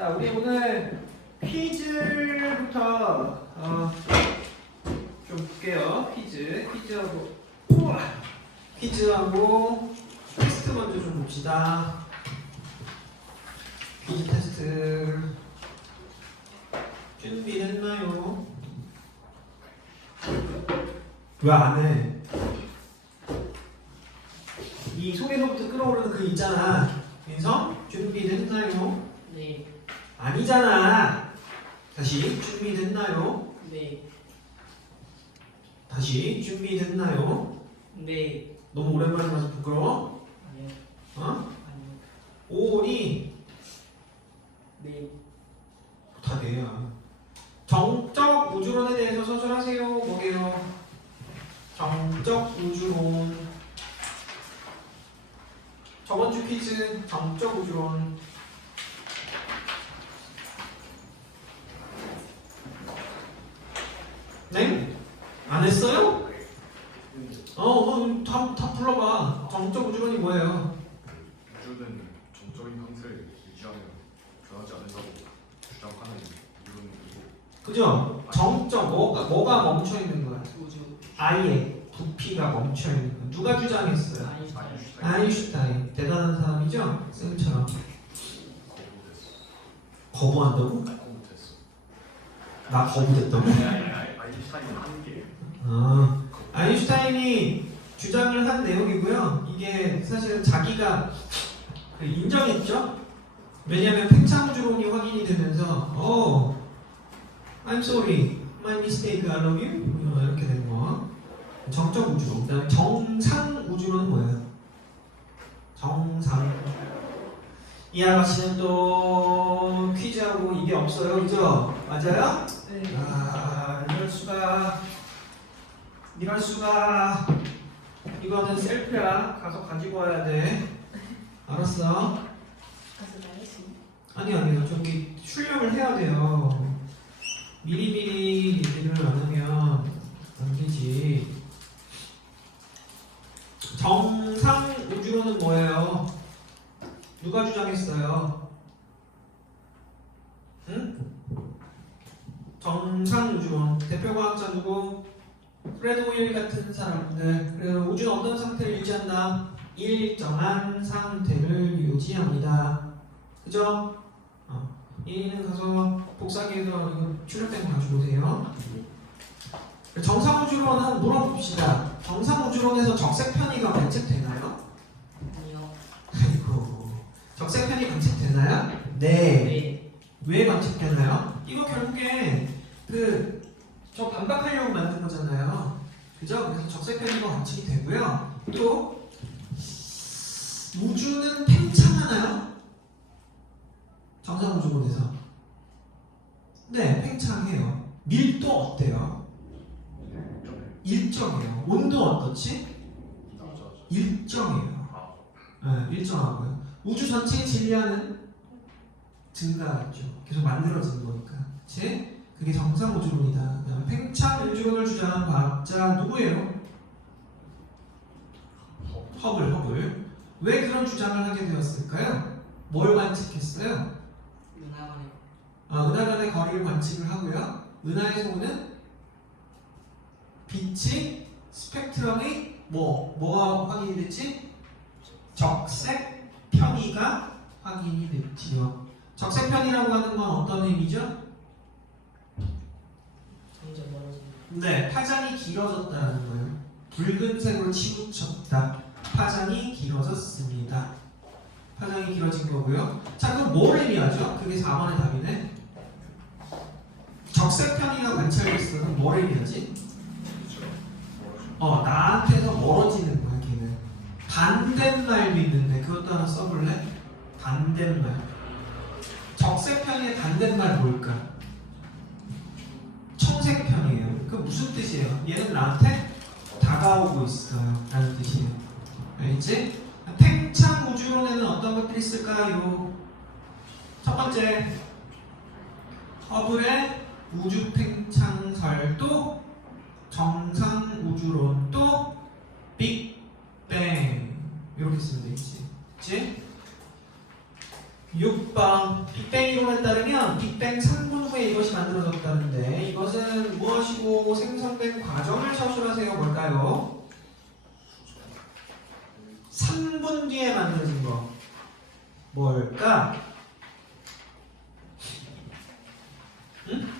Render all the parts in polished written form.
자, 우리 오늘 퀴즈부터 좀 볼게요. 퀴즈하고 테스트 먼저 좀 봅시다. 퀴즈 테스트 준비됐나요? 왜 안 해? 이 속에서부터 끓어오르는 그 있잖아. 민성 준비됐나요? 네. 아니잖아. 다시 준비됐나요? 네. 다시 준비됐나요? 네. 너무 오랜만에 봐서 부끄러워? 아니요. 어? 아니요. 오니 네. 다 돼야. 정적 우주론에 대해서 서술하세요. 뭐게요? 정적 우주론. 저번 주 퀴즈 정적 우주론. 네? 안 했어요? 다 불러봐. 정적 우주론이 뭐예요? 우주는 정적인 상태를 유지하며 변하지 않는다고 주장하는 이론이고, 그죠? 정적 뭐가 멈춰 있는 거야? 우주. 아예 부피가 멈춰 있는 거야. 누가 주장했어요? 아인슈타인. 아인슈타인. 대단한 사람이죠? 쌤처럼. 거부한다고? 못했어. 나 거부됐다고? 아인슈타인은 한계. 아인슈타인이 주장을 한 내용이고요. 이게 사실은 자기가 인정했죠. 왜냐하면 팽창우주론이 확인이 되면서 I'm sorry, my mistake, I love you 이렇게 된 거. 정적 우주론. 그다음에 정상 우주론은 뭐예요? 정상. 이 아가씨는 또 퀴즈하고 이게 없어요, 그죠? 맞아요? 네. 이럴 수가. 이거는 셀프야. 가서 가지고 와야 돼. 알았어? 가서 나겠습니다. 아니요. 저기 출력을 해야 돼요. 미리미리 얘기를 안 하면 안 되지. 정상 우주론은 뭐예요? 누가 주장했어요? 응? 정상 우주론 대표 과학자 누구? 프레드 호일 같은 사람들. 그래서 우주는 어떤 상태를 유지한다? 일정한 상태를 유지합니다. 그죠? 얘는 가서 복사기에서 이거 출력된 거 가져오세요. 정상 우주론 한번 물어봅시다. 정상 우주론에서 적색 편의가 관측되나요? 아니요. 아이고, 적색 편의 관측되나요? 네. 네. 왜 관측되나요? 이거 결국에 저 반박하려고 만든 거잖아요. 그죠? 그래서 적색 편의가 관측이 되고요. 또 우주는 팽창하나요? 정상 우주론에서. 네, 팽창해요. 밀도 어때요? 일정해요. 온도 어떻지? 일정해요. 네, 일정하고요. 우주 전체의 질량은 증가하죠. 계속 만들어지는 거니까. 그치? 그게 정상 우주론이다. 그다음에 팽창 우주론을 주장한 과학자 누구예요? 허블. 왜 그런 주장을 하게 되었을까요? 뭘 관측했어요? 은하관의. 은하간의 거리를 관측을 하고요. 은하에서 오는 빛이 스펙트럼이 뭐가 확인이 됐지? 적색 편의가 확인이 됐지요. 적색 편의라고 하는 건 어떤 의미죠? 점점 멀어집니다. 네, 파장이 길어졌다는 거예요. 붉은색으로 치우쳤다. 파장이 길어졌습니다. 파장이 길어진 거고요. 자, 그럼 뭘 의미하죠? 그게 4번의 답이네. 적색 편의가 관찰됐어. 그럼 뭘 의미하지? 나한테서 멀어지는 거야, 걔는. 반대말도 있는데 그것도 하나 써볼래? 반대말. 적색 편의의 반대말 뭘까? 청색 편이에요. 그 무슨 뜻이에요? 얘는 나한테 다가오고 있어요 라는 뜻이에요. 알겠지? 팽창 우주론에는 어떤 것들이 있을까요? 첫 번째, 허블의 우주 팽창설도 정상 우주론 또 빅뱅 이렇게 쓰면 되겠지. 그치? 6번 빅뱅 이론에 따르면 빅뱅 3분 후에 이것이 만들어졌다는데 이것은 무엇이고 생성된 과정을 서술하세요. 뭘까요? 3분 뒤에 만들어진 거 뭘까? 응?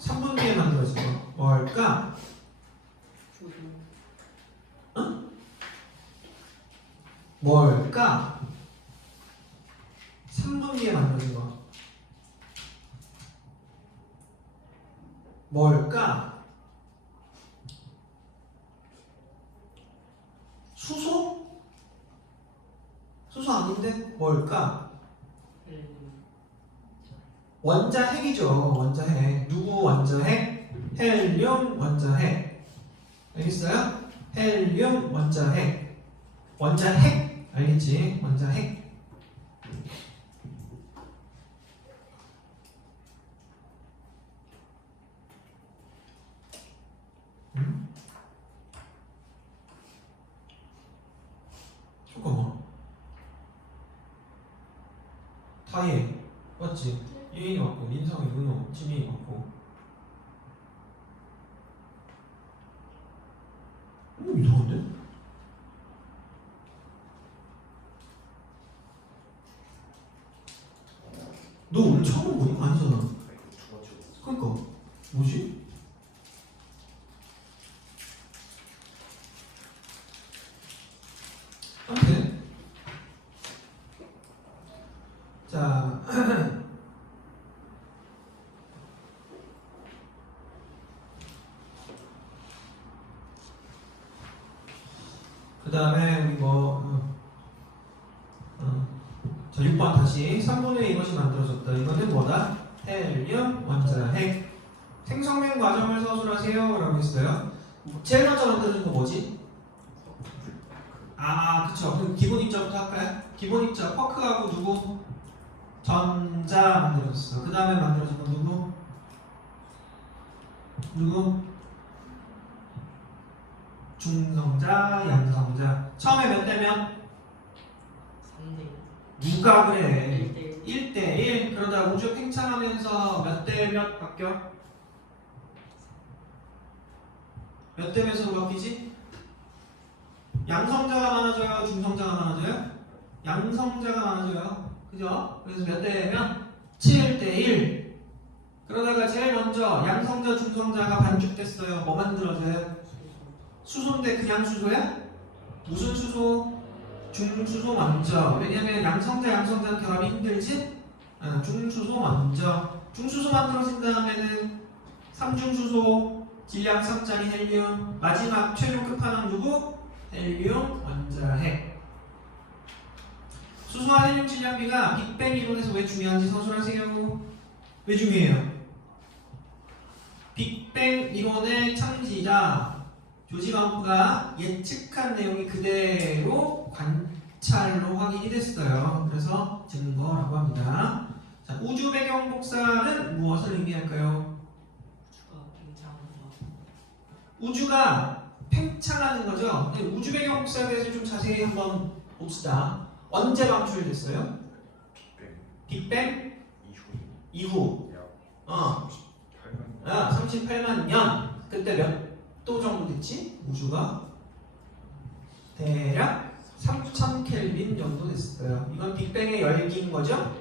3분 뒤에 만들어진 거 뭘까? 수소. 뭘까? 3분 뒤에 만들어진 거 뭘까? 수소? 수소 아닌데 뭘까? 원자핵이죠. 원자핵. 누구 원자핵? 헬륨 원자핵. 알겠어요? 헬륨 원자핵. 원자핵 알겠지? 원자핵. 잠깐만. 타예 맞지? 예인이 맞고 민성이 은호 지민이 맞고. 이상한데? 너 오늘 처음 온 거니? 아니잖아. 그러니까 뭐지? 아무튼 자 그 다음에 우리 자 6번 다시 3분 후에 이것이 만들어졌다. 이거는 뭐다? 헬륨 원자핵. 생성된 과정을 서술하세요 라고 했어요. 제일 먼저 만들어진 거 뭐지? 그쵸. 그럼 기본 입자부터 할까요? 기본 입자 쿼크하고 누구? 전자 만들어졌어. 그 다음에 만들어진 건 누구? 누구? 중성자, 양성자. 처음에 몇 대면? 3대 누가 그래? 1대 1대1. 그러다 우주 팽창하면서 몇 대 몇 바뀌어? 몇 대 몇으로 바뀌지? 양성자가 많아져요? 중성자가 많아져요? 양성자가 많아져요. 그죠? 그래서 몇 대면? 7대1. 그러다가 제일 먼저 양성자, 중성자가 반죽됐어요. 뭐 만들어져요? 수소인데 그냥 수소야? 무슨 수소? 중수소 먼저. 왜냐면 양성자, 양성자 결합이 힘들지? 중수소 먼저. 중수소 만들어진 다음에는 3중수소, 질량 3짜리 헬륨. 마지막 최종 끝판왕 누구? 헬륨 원자핵. 수소와 헬륨 질량비가 빅뱅 이론에서 왜 중요한지 서술하세요. 왜 중요해요? 빅뱅 이론의 창시자 조지 반프가 예측한 내용이 그대로 관찰로 확인이 됐어요. 그래서 증거라고 합니다. 자, 우주 배경 복사는 무엇을 의미할까요? 우주가 팽창하는 거죠. 우주 배경 복사에 대해서 좀 자세히 한번 봅시다. 언제 방출됐어요? 빅뱅 이후. 38만 년. 그때 몇 도 정도 됐지? 우주가 대략 3000 켈빈 정도 됐어요. 이건 빅뱅의 열기인 거죠?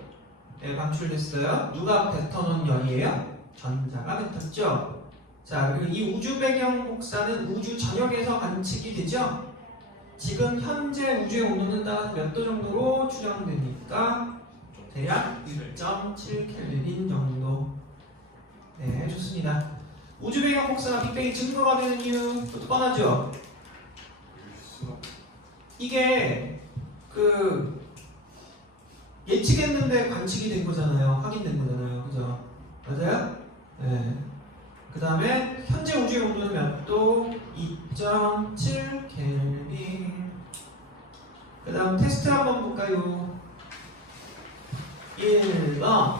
네, 방출됐어요. 누가 뱉어놓은 열이에요? 전자가 뱉었죠. 자, 그리고 이 우주 배경 복사는 우주 전역에서 관측이 되죠? 지금 현재 우주의 온도는 따라서 몇 도 정도로 추정됩니까? 대략 2.7 켈빈 정도. 네, 좋습니다. 우주 배경 복사가 빅뱅이 증거가 되는 이유 또 뻔하죠? 이게 예측했는데 관측이 된 거잖아요. 확인된 거잖아요. 그죠? 맞아요? 네. 그 다음에 현재 우주의 온도는 몇 도? 2.7 켈빈. 그 다음 테스트 한번 볼까요? 1번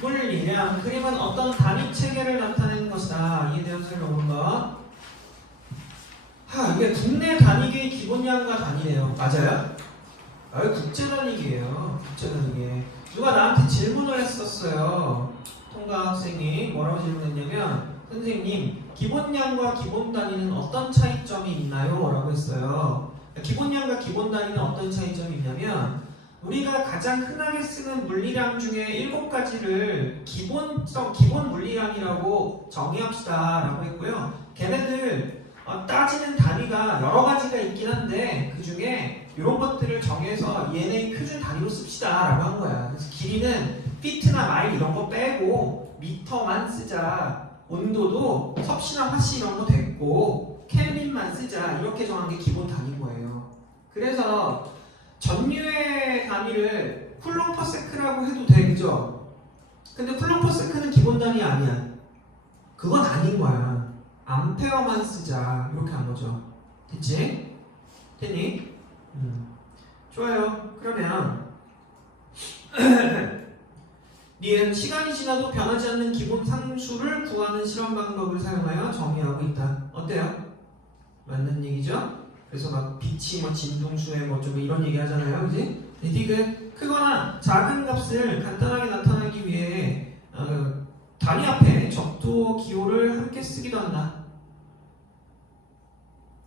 물리량. 그림은 어떤 단위 체계를 나타내는 것이다. 이해되어서 읽어본 것. 이게 국내 단위계의 기본량과 단위래요. 맞아요? 국제 단위기예요. 국제 단위기. 누가 나한테 질문을 했었어요. 통과 학생이 뭐라고 질문했냐면 선생님 기본량과 기본 단위는 어떤 차이점이 있나요? 라고 했어요. 기본량과 기본 단위는 어떤 차이점이 있냐면 우리가 가장 흔하게 쓰는 물리량 중에 7가지를 기본 물리량이라고 정의합시다 라고 했고요. 걔네들 따지는 단위가 여러 가지가 있긴 한데 그 중에 이런 것들을 정해서 얘네 표준 단위로 씁시다 라고 한 거야. 그래서 길이는 피트나 마일 이런 거 빼고 미터만 쓰자. 온도도 섭씨나 화씨 이런 거 됐고 켈빈만 쓰자. 이렇게 정한 게 기본 단위인 거예요. 그래서 전류의 단위를 쿨롱 퍼 세크라고 해도 돼, 그죠? 근데 쿨롱 퍼 세크는 기본 단위 아니야. 그건 아닌 거야. 암페어만 쓰자. 이렇게 한 거죠. 됐지? 됐니? 좋아요. 그러면 니은 시간이 지나도 변하지 않는 기본 상수를 구하는 실험 방법을 사용하여 정의하고 있다. 어때요? 맞는 얘기죠? 그래서 막 빛이 뭐 진동수에 뭐 좀 이런 얘기 하잖아요, 그지? 디귿 크거나 작은 값을 간단하게 나타내기 위해 단위 앞에 적도 기호를 함께 쓰기도 한다.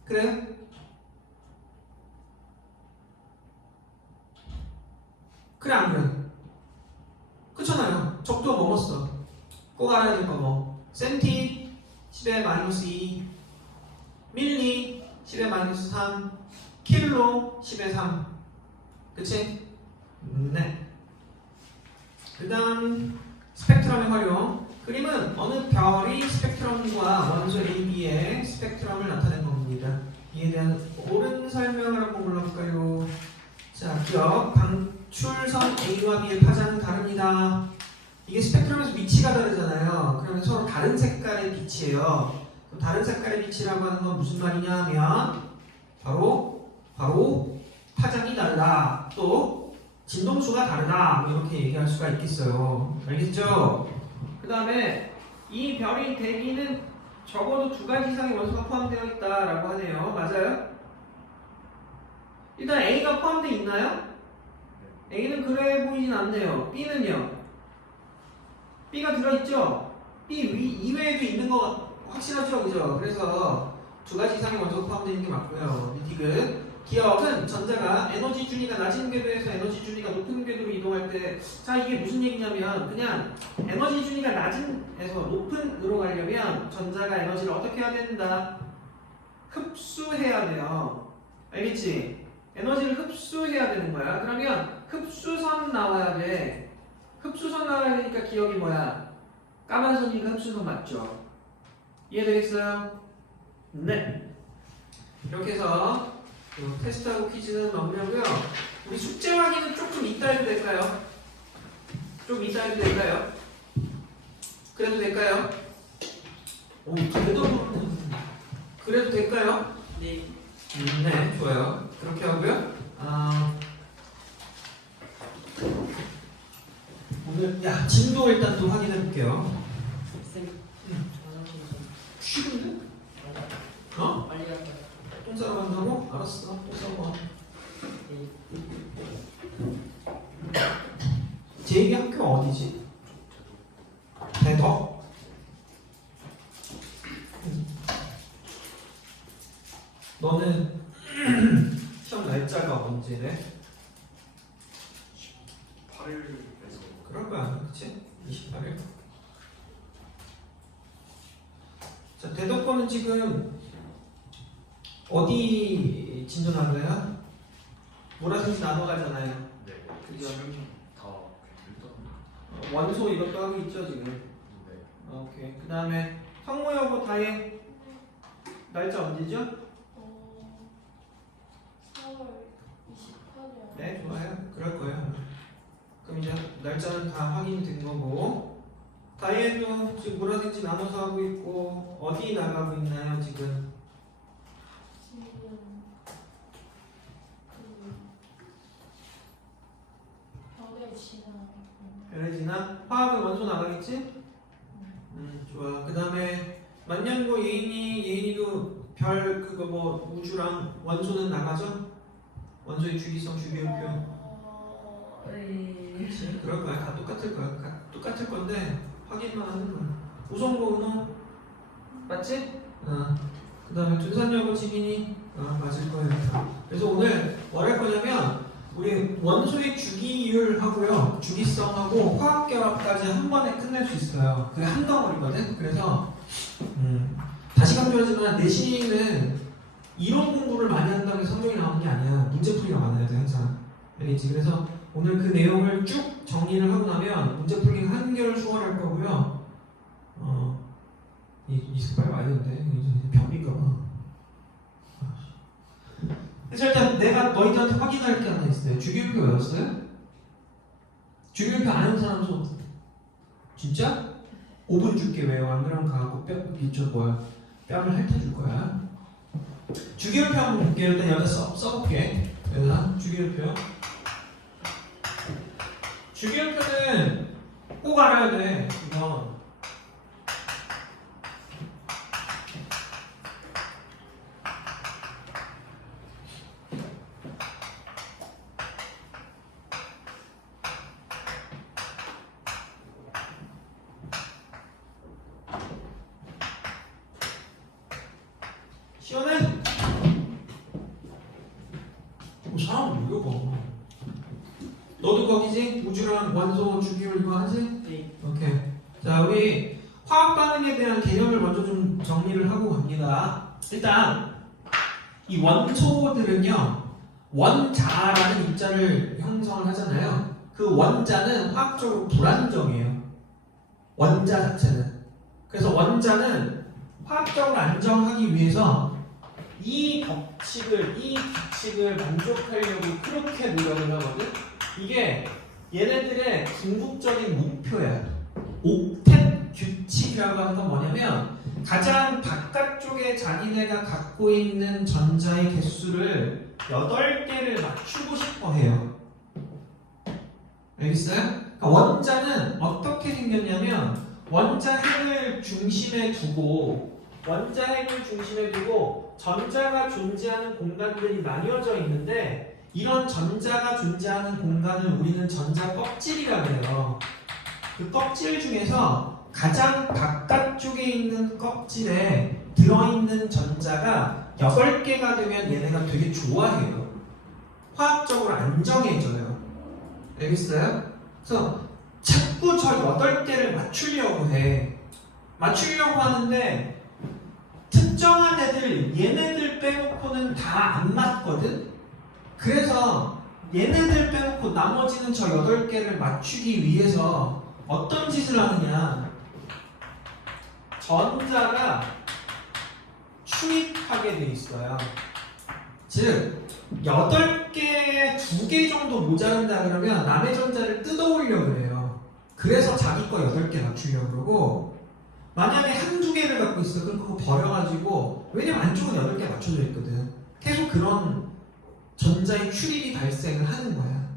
그래요? 그래 안 그래? 그렇잖아요. 적도 뭐 써? 꼭 알아야 될 거 뭐? 센티 10의 마이너스 2, 밀리 10의 마이너스 3, 킬로 10의 3. 그치? 네. 그 다음 스펙트럼의 활용. 그림은 어느 별이 스펙트럼과 원소 AB의 스펙트럼을 나타낸 겁니다. 이에 대한 옳은 설명을 한번 골라볼까요? 자, 기억. 방출선 A와 B의 파장은 다릅니다. 이게 스펙트럼에서 위치가 다르잖아요. 그러면 서로 다른 색깔의 빛이에요. 그럼 다른 색깔의 빛이라고 하는 건 무슨 말이냐 하면 바로 파장이 다르다. 또 진동수가 다르다. 뭐 이렇게 얘기할 수가 있겠어요. 알겠죠? 그 다음에 이 별의 대기는 적어도 2가지 이상의 원소가 포함되어 있다라고 하네요. 맞아요? 일단 A가 포함되어 있나요? A는 그래 보이진 않네요. B는요? B가 들어있죠? B 이외에도 있는 거 확실하죠? 그죠? 그래서 2가지 이상의 원소가 포함되어 있는 게 맞고요. 디귿 기억은 전자가 에너지 준위가 낮은 궤도에서 에너지 준위가 높은 궤도로 이동할 때, 자 이게 무슨 얘기냐면 그냥 에너지 준위가 낮은에서 높은으로 가려면 전자가 에너지를 어떻게 해야 된다? 흡수해야 돼요. 알겠지? 에너지를 흡수해야 되는 거야. 그러면 흡수선 나와야 돼. 흡수선 나와야 되니까 기억이 뭐야? 까만 선이니까 흡수선 맞죠? 이해되겠어요? 네. 이렇게 해서 테스트하고 퀴즈는 마무리하고요. 우리 숙제 확인은 조금 이따 해도 될까요? 좀 이따 해도 될까요? 그래도 될까요? 오, 그래도 될까요? 네. 네, 좋아요. 그렇게 하고요. 오늘 진도 일단 또 확인해 볼게요. 쌤. 화장실 좀. 쉬운데? 맞아. 빨리 갈까요? 똥 싸러 간다고? 알았어. 똥 싸러 와. 네. 제2 학교 어디지? 대덕? 너는 시험 날짜가 언제래? 8일에서 그럴 거야, 그치? 28일. 자, 대덕 거는 지금 어디 진전한 거야? 모라든지 나눠 가잖아요. 네. 그죠? 지금 다 일단 원소 이것도 하고 있죠, 지금. 네. 오케이. 그 다음에 성모여고 다해 날짜 언제죠? 4월 28일. 네, 좋아요. 그럴 거예요. 그럼 이제 날짜는 다 확인된 거고, 다이에도 지금 뭐라든지 나눠서 하고 있고, 어디 나가고 있나요, 지금? 지금 별에 지나고 베레지나 화학은 원소 나가겠지? 좋아. 그 다음에 만년고 예인이도 별 그거 뭐 우주랑 원소는 나가죠? 원소의 주기성, 주기율표. 네. 그렇지. 그럴 거야. 다 똑같을 거야. 똑같을 건데 확인만 하는 거야. 우성고 은호 맞지? 그 다음에 둔산여고 지민이 맞을 거예요. 그래서 오늘 뭘 할 거냐면 우리 원소의 주기율하고요, 주기성하고 화학결합까지 한 번에 끝낼 수 있어요. 그게 한 덩어리거든. 그래서 다시 강조하지만 내신은 이론 공부를 많이 한다고 해서 성적이 나오는 게 아니야. 문제풀이가 많아야 돼 항상. 알겠지? 그래서 오늘 그 내용을 쭉 정리를 하고 나면 문제풀이가 한 개를 수월할 거고요. 이 스파이 와야 되는데 이제 병인가 봐. 그래서 일단 내가 너희들한테 확인할 게 하나 있어요. 주기율표 외웠어요? 주기율표 안 외운 사람 손. 진짜? 5분 줄게 외워. 안 그러면 가고 뺨을 핥아줄 거야. 주기율표 한번 볼게요. 일단 여기다 써볼게. 여기다 주기율표. 주기율표는 꼭 알아야 돼. 이건. 시원해? 사람 누구 봐. 너도 거기지? 우주랑 원소 주기율 이거 하지? 네. 오케이. 자, 우리 화학 반응에 대한 개념을 먼저 좀 정리를 하고 갑니다. 일단 이 원소들은요, 원자라는 입자를 형성을 하잖아요. 그 원자는 화학적으로 불안정해요. 원자 자체는. 그래서 원자는 화학적으로 안정하기 위해서 이 규칙을 만족하려고 그렇게 노력을 하거든. 이게 얘네들의 궁극적인 목표야. 옥텟 규칙이라고 하는 건 뭐냐면 가장 바깥쪽에 자기네가 갖고 있는 전자의 개수를 8개를 맞추고 싶어 해요. 알겠어요? 그러니까 원자는 어떻게 생겼냐면 원자 핵을 중심에 두고 전자가 존재하는 공간들이 나뉘어져 있는데 이런 전자가 존재하는 공간을 우리는 전자 껍질이라고 해요. 그 껍질 중에서 가장 바깥쪽에 있는 껍질에 들어있는 전자가 8개가 되면 얘네가 되게 좋아해요. 화학적으로 안정해져요. 알겠어요? 그래서 자꾸 저 8개를 맞추려고 해. 맞추려고 하는데 특정한 얘네들 빼놓고는 다 안 맞거든? 그래서 얘네들 빼놓고 나머지는 저 8개를 맞추기 위해서 어떤 짓을 하느냐. 전자가 추입하게 돼 있어요. 즉 8개, 2개 정도 모자란다 그러면 남의 전자를 뜯어오려고 해요. 그래서 자기 거 8개 맞추려고 그러고 만약에 한두 개를 갖고 있어. 그럼 그거 버려가지고 왜냐면 안쪽은 8개 맞춰져 있거든. 계속 그런 전자의 출입이 발생을 하는 거야.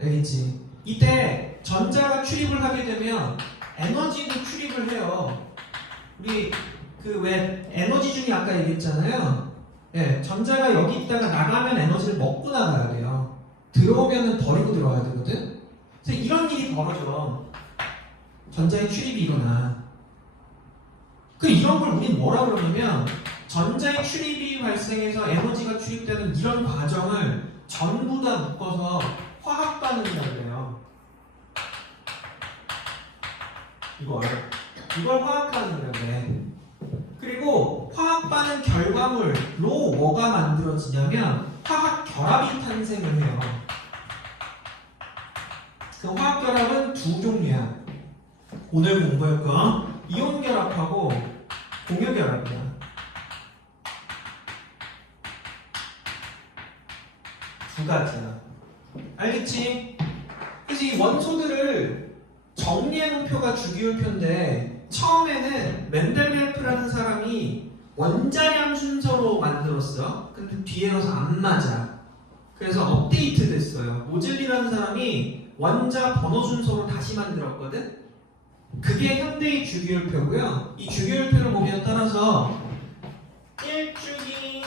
알겠지? 이때 전자가 출입을 하게 되면 에너지도 출입을 해요. 우리 그 왜 에너지 중에 아까 얘기했잖아요. 예, 전자가 여기 있다가 나가면 에너지를 먹고 나가야 돼요. 들어오면은 버리고 들어가야 되거든. 그래서 이런 일이 벌어져. 전자의 출입이 일어나. 이런 걸 우린 뭐라 그러냐면 전자의 출입이 발생해서 에너지가 출입되는 이런 과정을 전부 다 묶어서 화학 반응이라고 해요. 이걸 화학 반응이라고 해. 그리고 화학 반응 결과물로 뭐가 만들어지냐면 화학 결합이 탄생을 해요. 그 화학 결합은 두 종류야. 오늘 공부할 거 이온 결합하고 공유 결합이야. 두 가지야. 알겠지? 그래서 이 원소들을 정리해 놓은 표가 주기율표인데 처음에는 멘델레프라는 사람이 원자량 순서로 만들었어. 근데 뒤에 가서 안 맞아. 그래서 업데이트 됐어요. 모젤리라는 사람이 원자 번호 순서로 다시 만들었거든. 그게 현대의 주기율표고요. 이 주기율표를 보면 따라서 1주기,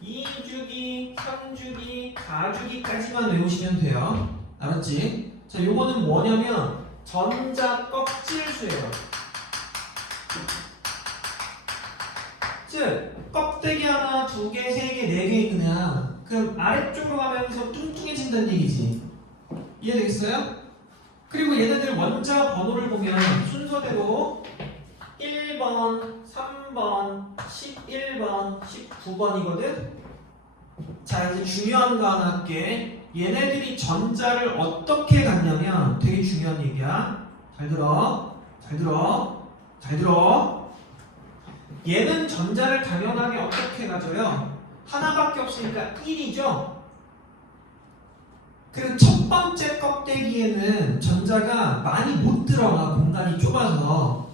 2 2주기, 3주기, 4주기까지만 외우시면 돼요. 알았지? 자, 요거는 뭐냐면 전자 껍질수예요. 즉 껍데기 하나, 두 개, 세 개, 네 개 있으면 그럼 아래쪽으로 가면서 뚱뚱해진다는 얘기지. 이해되겠어요? 그리고 얘네들 원자 번호를 보면 순서대로 1번, 3번, 11번, 19번이거든? 자, 이제 중요한 거 하나 할게. 얘네들이 전자를 어떻게 갖냐면 되게 중요한 얘기야. 잘 들어. 잘 들어. 잘 들어. 얘는 전자를 당연하게 어떻게 가져요? 하나밖에 없으니까 1이죠? 그 첫 번째 껍데기에는 전자가 많이 못 들어가. 공간이 좁아서.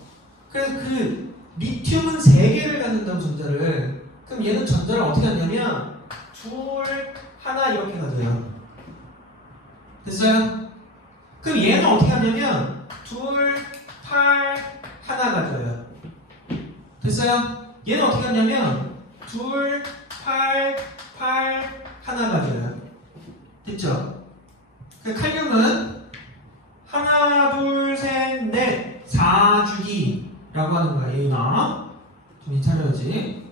그래서 그 리튬은 3개를 갖는다고 전자를. 그럼 얘는 전자를 어떻게 하냐면 둘, 하나 이렇게 가져요. 됐어요? 그럼 얘는 어떻게 하냐면 둘, 8, 하나 가져요. 됐어요? 얘는 어떻게 하냐면 둘, 8, 8, 하나 가져요. 됐죠? 그 칼륨은 하나, 둘, 셋, 넷, 4주기라고 하는 거야. 얘나 정신 차려야지.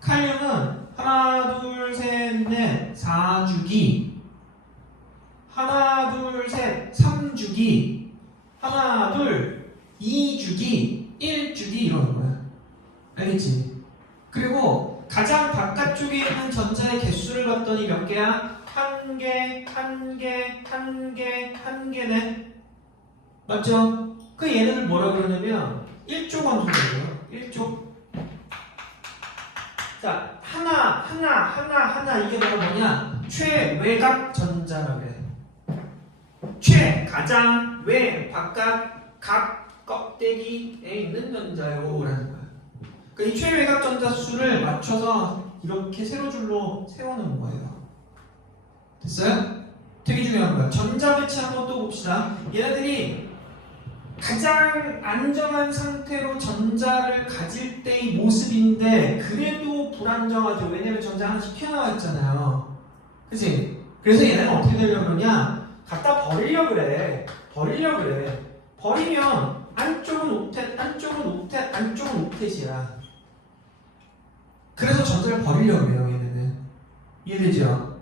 칼륨은 하나, 둘, 셋, 넷, 4주기. 하나, 둘, 셋, 3주기. 하나, 둘, 2주기, 1주기 이러는 거야. 알겠지? 그리고 가장 바깥쪽에 있는 전자의 개수를 봤더니 몇 개야? 한 개, 한 개, 한 개, 한 개네. 맞죠? 그 얘네들 뭐라 그러냐면 1조 원소래요. 1조. 자, 하나 이게 바로 뭐냐? 최외곽 전자라고 해. 가장 외 바깥 각 껍데기에 있는 전자요 라는 거야. 그 이 최외곽 전자 수를 맞춰서 이렇게 세로줄로 세워놓은 거예요. 됐어요? 되게 중요한 거야. 전자 배치 한번 또 봅시다. 얘네들이 가장 안정한 상태로 전자를 가질 때의 모습인데 그래도 불안정하죠. 왜냐면 전자 하나씩 튀어나와 있잖아요. 그치? 그래서 얘네는 어떻게 되려고 그러냐? 갖다 버리려고 그래. 버리면 안쪽은 옥텟, 안쪽은 옥텟, 안쪽은 옥텟이야. 그래서 전자를 버리려고 해요. 얘네는. 이해되죠?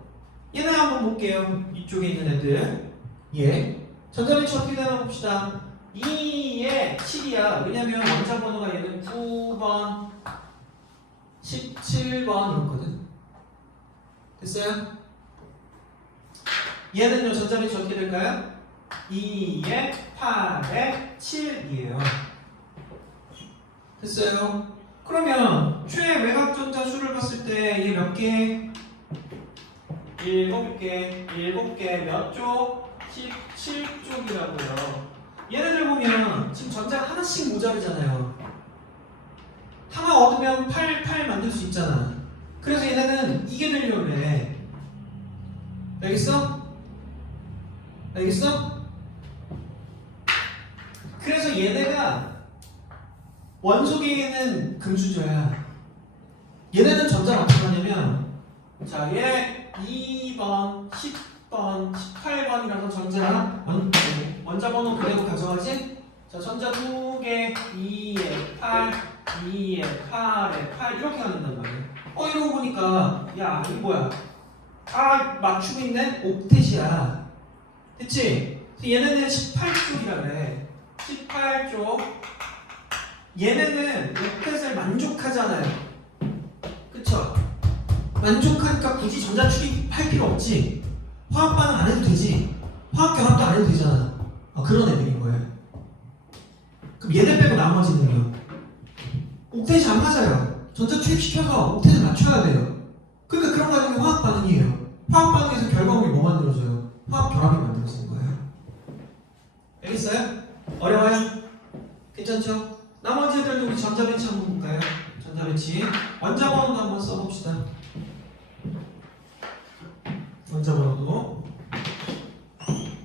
얘네 한번 볼게요. 이쪽에 있는 애들. 예. 전자 배치 어떻게 되나 봅시다. 2에 7이야. 왜냐면 원자 번호가 얘는 9번, 17번 이렇거든. 됐어요? 얘는요, 전자 배치 어떻게 될까요? 2에 8에 7이에요. 됐어요? 그러면 최외곽 전자 수를 봤을 때 얘 몇 개? 7개 몇 쪽? 17쪽이라고요. 얘네들 보면 지금 전자가 하나씩 모자르잖아요. 하나 얻으면 8 만들 수 있잖아. 그래서 얘네는 이게 되려고 그래. 알겠어? 그래서 얘네가 원소계에는 금수저야. 얘네는 전자를 어떻게 하냐면 자, 얘 2번, 10번, 18번이라서 전자 원자 번호 그대로 가져가지? 자, 전자 2개, 2에 8, 2에 8에 8 이렇게 가는단 말이야. 이러고 보니까 야, 이거 뭐야? 다 맞추고 있네? 옥텟이야. 됐지? 얘네는 18쪽이라 그래. 18쪽. 얘네는 옥텟을 만족하잖아요. 그쵸? 만족하니까 굳이 전자 추립할 필요 없지. 화학 반응 안 해도 되지. 화학 결합도 안 해도 되잖아. 그런 애들인 거예요. 그럼 얘네 빼고 나머지는요? 옥텟이 안 맞아요. 전자 추립시켜서 옥텟을 맞춰야 돼요. 그러니까 그런 과정이 화학 반응이에요. 화학 반응에서 결과물이 뭐 만들어져요? 화학 결합이 만들어지는 거예요. 알겠어요? 어려워요? 괜찮죠? 나머지 애들도 우리 전자 배치 한번 볼까요? 전자 배치. 원자 번호도 한번 써봅시다. 원자 번호도.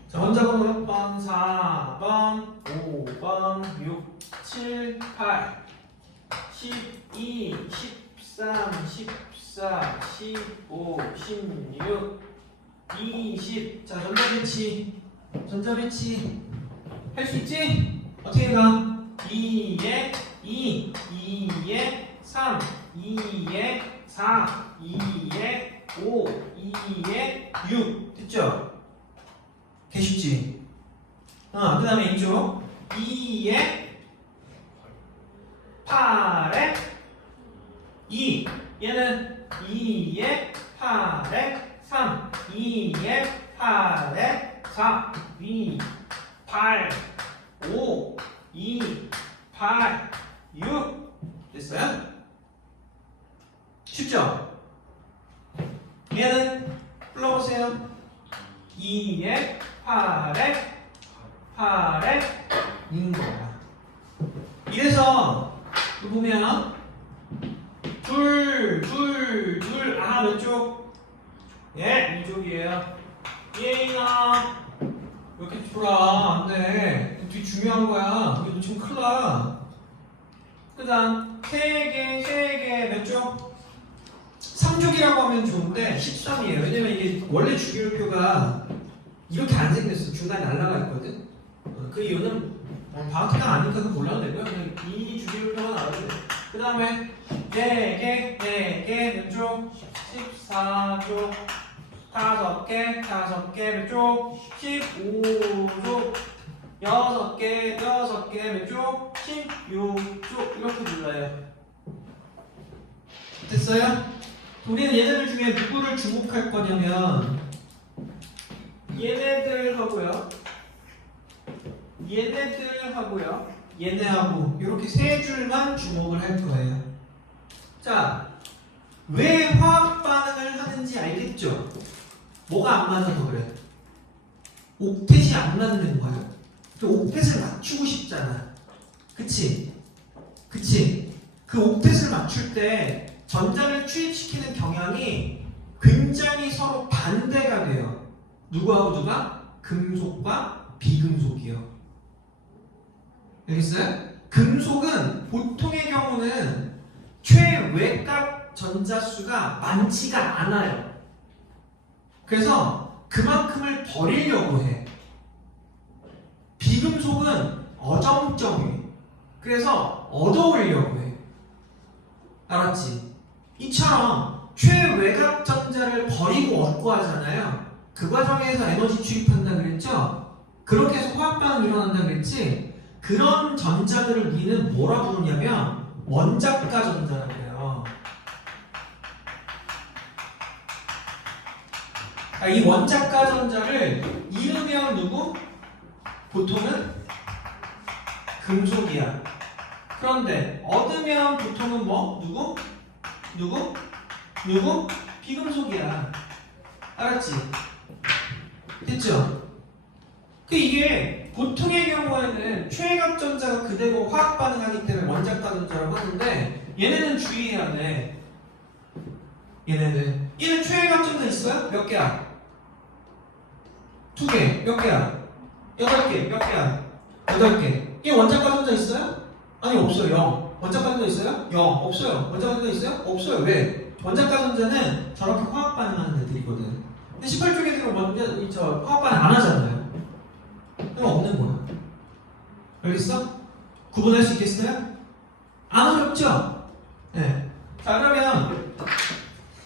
자, 원자 번호 몇 번? 4번, 5번, 6, 7, 8, 12, 14, 13, 14, 15, 16, 20. 자, 전자배치. 전자배치. 할 수 있지? 어떻게 가? 2에 2, 2에 3, 2에 4, 2에 5, 2에 6. 됐죠? 개 쉽지? 그 다음에 이쪽 2에 8에 2. 얘는 2에 8에 3, 2에 8에 4, 2, 8, 5, 2, 8, 6. 됐어요? 쉽죠? 얘는 불러보세요. 2에 8에 8에 인 거야. 이래서 보면 둘, 몇 쪽? 예, 이쪽이에요. 예인아, 왜 이렇게 풀어? 안 돼. 되게 중요한 거야. 이게 놓치면 큰일 나. 그 다음, 3개, 몇 쪽? 3족이라고 하면 좋은데 13이에요. 왜냐면 이게 원래 주기율표가 이렇게 안 생겼어. 중간에 날라가 있거든. 그 이유는 방학기간 아니니까 그거 몰라도 되고요. 그냥 이 주기율표만 알아도 돼. 그 다음에 4개, 몇 쪽? 14쪽. 5개, 몇 쪽? 15쪽. 6개, 몇 쪽? 16쪽. 이렇게 불러요. 됐어요? 우리는 얘네들 중에 누구를 주목할 거냐면 얘네들하고요, 얘네하고 이렇게 세 줄만 주목을 할 거예요. 자, 왜 화학 반응을 하는지 알겠죠? 뭐가 안 맞아서 그래? 옥텟이 안 맞는 거야. 옥텟을 맞추고 싶잖아. 그치? 그 옥텟을 맞출 때 전자를 투입시키는 경향이 굉장히 서로 반대가 돼요. 누구하고 누가? 금속과 비금속이요. 알겠어요? 금속은 보통의 경우는 최외각 전자수가 많지가 않아요. 그래서 그만큼을 버리려고 해. 비금속은 어정쩡해. 그래서 얻어오려고 해. 알았지? 이처럼 최외각 전자를 버리고 얻고 하잖아요. 그 과정에서 에너지 투입한다 그랬죠? 그렇게 해서 화학 반응이 일어난다 그랬지? 그런 전자들을 우리는 뭐라 부르냐면 원작가 전자라고 해요. 이 원작가 전자를 잃으면 누구? 보통은 금속이야. 그런데 얻으면 보통은 뭐? 누구? 비금속이야. 알았지? 됐죠? 이게 보통의 경우에는 최외각 전자가 그대로 화학 반응하기 때문에 원작가 전자라고 하는데 얘네는 주의해야 돼. 얘는 최외각 전자 있어요? 몇 개야? 2개. 몇 개야? 8개. 몇 개야? 8개. 얘 원작가 전자 있어요? 아니, 없어요. 0. 원작가 전자 있어요? 0. 없어요. 원작가 전자 있어요? 없어요. 왜? 원작가 전자는 저렇게 화학 반응하는 애들이거든. 근데 18쪽 애들은 먼저 화학 반응 안 하잖아요. 그럼 없는 거야. 알겠어? 구분할 수 있겠어요? 안 어렵죠? 네. 자, 그러면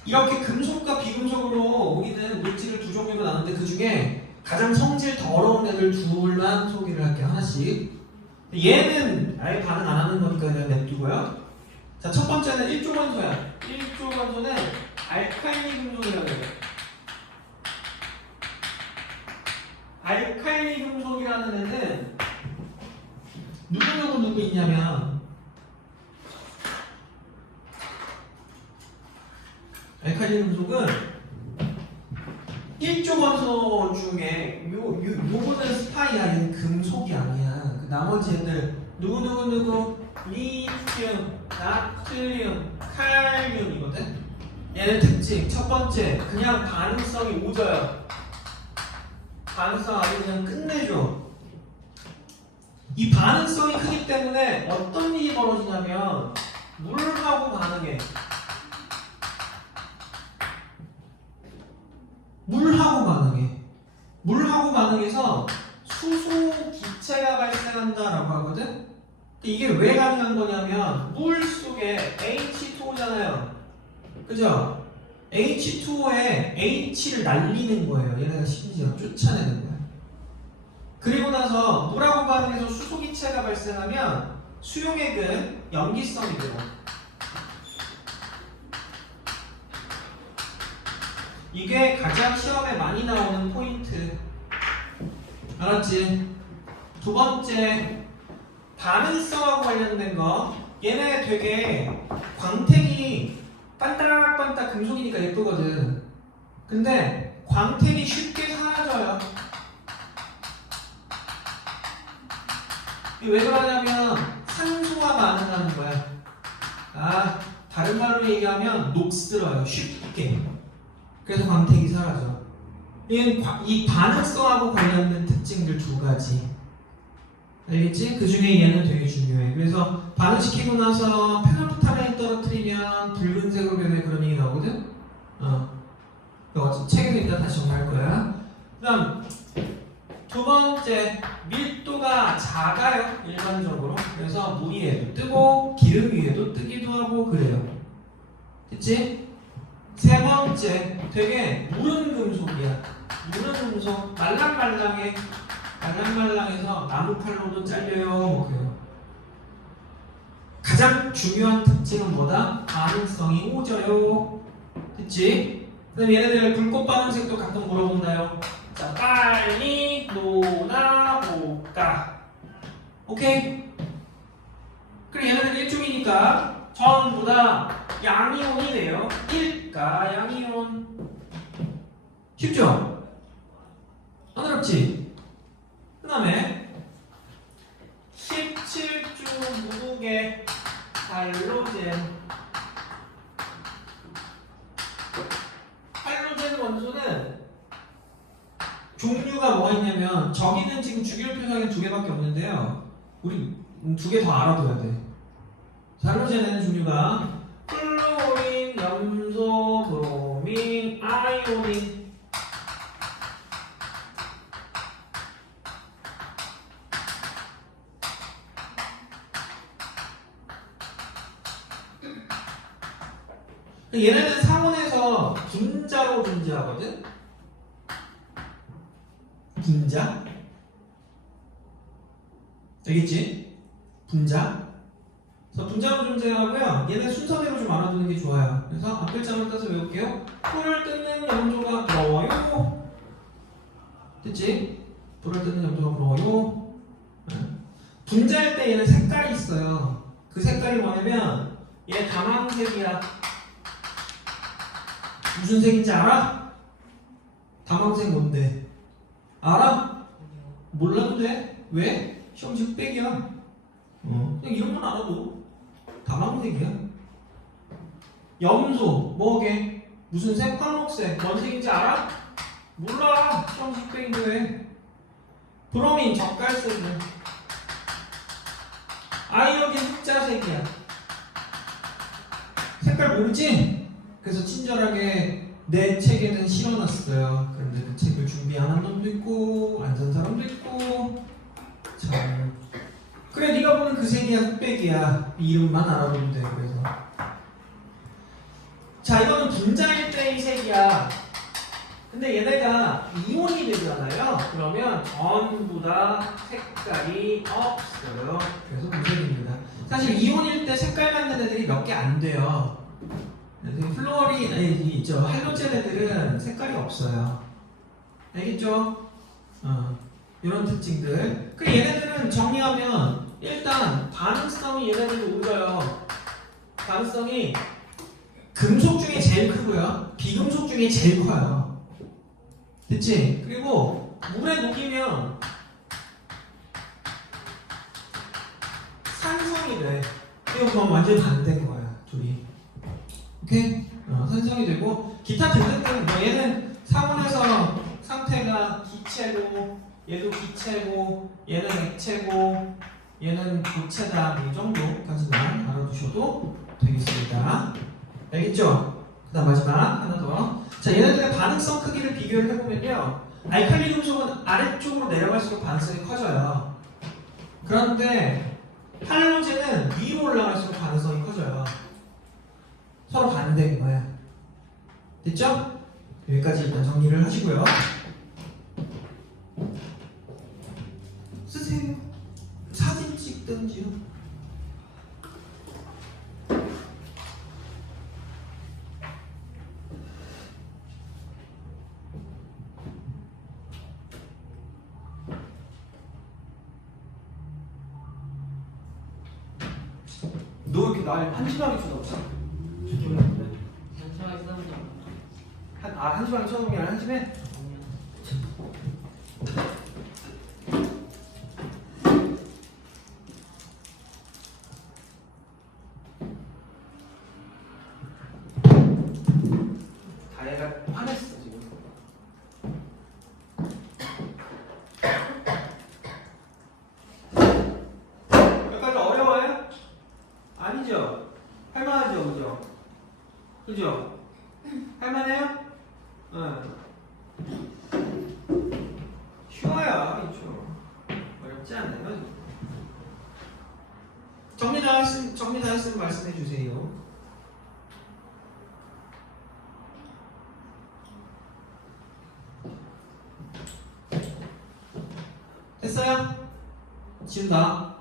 이렇게 금속과 비금속으로 우리는 물질을 두 종류가 나누는데 그 중에 가장 성질 더러운 애들 둘만 소개를 할게요. 하나씩. 얘는 아예 반응 안 하는 거니까 그냥 냅두고요. 자, 첫 번째는 1조 원소야. 1조 원소는 알칼리 금속이라고 해요. 알칼리 금속이라는 애는 누구 있냐면 알칼리 금속은 1조 원소 중에 요거는 스파이야. 얘는 금속이 아니야. 그 나머지 애들 누구 리튬, 나트륨, 칼륨이거든. 얘는 특징 첫 번째, 그냥 반응성이 오져요. 반응성 아주 그냥 끝내줘. 이 반응성이 크기 때문에 어떤 일이 벌어지냐면 물하고 반응해. 물하고 반응해. 물하고 반응해서 수소 기체가 발생한다라고 하거든. 이게 왜 가능한 거냐면 물 속에 H2O잖아요. 그죠? H2O에 H를 날리는 거예요. 얘네가 심지어 쫓아내는 거야. 그리고 나서 물하고 반응해서 수소 기체가 발생하면 수용액은 염기성이 되고 이게 가장 시험에 많이 나오는 포인트. 알았지? 두 번째, 반응성하고 관련된 거. 얘네 되게 광택이 반딱반딱 금속이니까 예쁘거든. 근데 광택이 쉽게 사라져요. 이게 왜 그러냐면 산소와 반응하는 거야. 다른 말로 얘기하면 녹슬어요. 쉽게. 그래서 광택이 사라져. 이 반응성하고 관련된 특징들 두 가지. 알겠지? 그 중에 얘는 되게 중요해. 그래서 반응시키고 나서 페놀프탈렌 떨어뜨리면 붉은색으로 변해 그런 얘기 나오거든? 이거 책에도 이따 다시 정리할 거야. 그 다음, 두 번째, 밀도가 작아요. 일반적으로. 그래서 물 위에도 뜨고, 기름 위에도 뜨기도 하고 그래요. 됐지? 세 번째, 되게 무른 금속이야. 무른 금속, 말랑말랑해. 말랑말랑해서 나무칼로도 잘려요. 뭐 그래요. 가장 중요한 특징은 뭐다? 반응성이 오져요. 됐지? 그다음 얘네들 불꽃 반응색도 가끔 물어본다요. 자, 빨리 놀아볼까? 오케이? 그리고 얘네들 일종이니까 전부 다 양이온이 돼요. 일가 양이온. 쉽죠? 안 어렵지? 그 다음에 17주 무극의 할로젠. 할로젠 원소는 종류가 뭐가 있냐면 저기는 지금 주기율 표상이 두 개밖에 없는데요. 우리 두 개 더 알아둬야 돼. 할로젠에는 종류가 플로린, 염소, 브로민, 아이오딘. 얘네는 상온에서 분자로 존재하거든? 분자? 알겠지? 분자? 그래서 분자로 존재하고요. 얘네 순서대로 좀 알아두는 게 좋아요. 그래서 앞글자만 따서 외울게요. 불을 뜯는 염소가 부러워요. 됐지? 불을 뜯는 염소가 부러워요. 분자일 때 얘는 색깔이 있어요. 그 색깔이 뭐냐면 얘 다망색이야. 무슨 색인지 알아? 다망색 뭔데? 알아? 몰라도 돼? 왜? 시험 흑백이야. 그냥 이름만 알아도 다망색이야. 염소 뭐게? 무슨 색? 황록색. 뭔 색인지 알아? 몰라. 시험 흑백인데 왜? 브로민 젓갈색이야. 아이오딘 흑자색이야. 색깔 모르지? 그래서 친절하게 내 책에는 실어놨어요. 그런데 그 책을 준비 안 한 놈도 있고 안 산 사람도 있고. 참. 그래 네가 보는 그 색이야 흑백이야. 이름만 알아보면 돼. 그래서 자 이거는 분자일 때의 색이야. 근데 얘네가 이온이 되잖아요. 그러면 전부 다 색깔이 없어요. 그래서 무색입니다. 사실 이온일 때 색깔 갖는 애들이 몇 개 안 돼요. 플로린, 있죠. 할로젠 애들은 색깔이 없어요. 알겠죠? 이런 특징들. 그 얘네들은 정리하면 일단 반응성이 얘네들이 오져요. 반응성이 금속 중에 제일 크고요. 비금속 중에 제일 커요. 됐지? 그리고 물에 녹이면 산성이 돼. 이거 그럼 완전 반대인 거야, 둘이. 오케이? 산성이 되고 기타 등등등 뭐 얘는 상온에서 상태가 기체고 얘도 기체고 얘는 액체고 얘는 고체다 이 정도까지만 알아두셔도 되겠습니다. 알겠죠? 그다음 마지막 하나 더. 자, 얘네들의 반응성 크기를 비교를 해보면요. 알칼리 금속은 아래쪽으로 내려갈수록 반응성이 커져요. 그런데 할로젠은 위로 올라갈수록 반응성이 커져요. 서로 반대인 거야. 됐죠? 여기까지 일단 정리를 하시고요. 쓰세요. 사진 찍든지요. 너 이렇게 날 한심하게 쳐다봤어? 단순하게 싸우는 거 한심하게 쳐다보는 게 아니라 한심해? 다혜가 화냈어 지금. 여기까지 어려워요? 아니죠? 할만하죠, 그죠? 그죠? 할만해요? 응. 쉬워요, 이쪽. 어렵지 않아요. 정리 다 했으면 말씀해 주세요. 됐어요? 지운다.